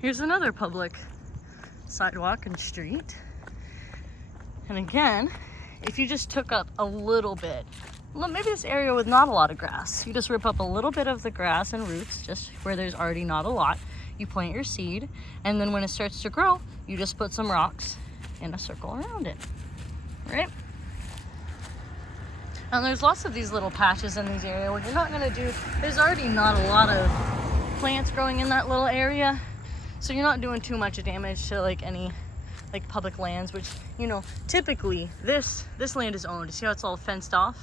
Here's another public sidewalk and street. And again, if you just took up a little bit, maybe this area with not a lot of grass, you just rip up a little bit of the grass and roots, just where there's already not a lot. You plant your seed, and then when it starts to grow, you just put some rocks in a circle around it, right? And there's lots of these little patches in these areas where you're not gonna do, there's already not a lot of plants growing in that little area, so you're not doing too much damage to like any like public lands, which, you know, typically this land is owned. You see how it's all fenced off?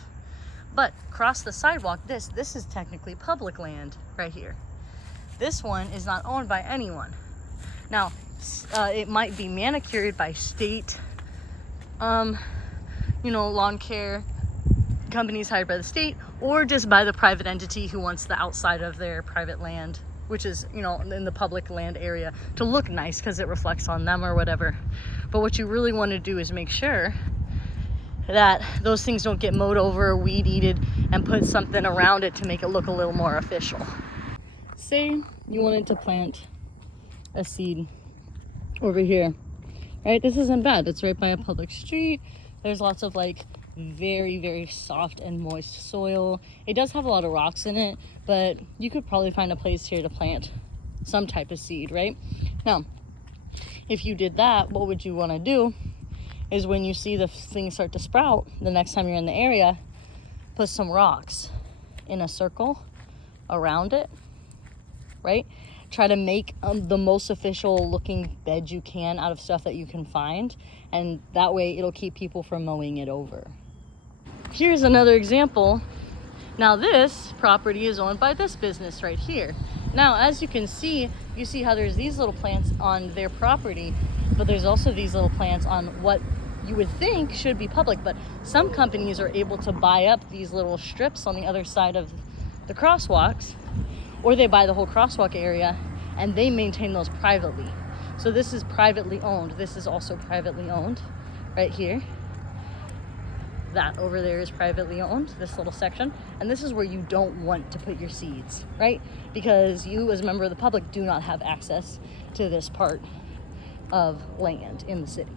But across the sidewalk, this is technically public land right here. This one is not owned by anyone. Now, it might be manicured by state, you know, lawn care companies hired by the state, or just by the private entity who wants the outside of their private land, which is, you know, in the public land area, to look nice because it reflects on them or whatever. But what you really want to do is make sure that those things don't get mowed over or weed eated, and put something around it to make it look a little more official. Say you wanted to plant a seed over here, right? This isn't bad. It's right by a public street. There's lots of like very, very soft and moist soil. It does have a lot of rocks in it, but you could probably find a place here to plant some type of seed, right? Now, if you did that, what would you want to do is when you see the things start to sprout, the next time you're in the area, put some rocks in a circle around it, right? Try to make the most official looking bed you can out of stuff that you can find, and that way it'll keep people from mowing it over. Here's another example. Now this property is owned by this business right here. Now, as you can see, you see how there's these little plants on their property, but there's also these little plants on what you would think should be public, but some companies are able to buy up these little strips on the other side of the crosswalks, or they buy the whole crosswalk area and they maintain those privately. So this is privately owned. This is also privately owned right here. That over there is privately owned, this little section. And this is where you don't want to put your seeds, right? Because you as a member of the public do not have access to this part of land in the city.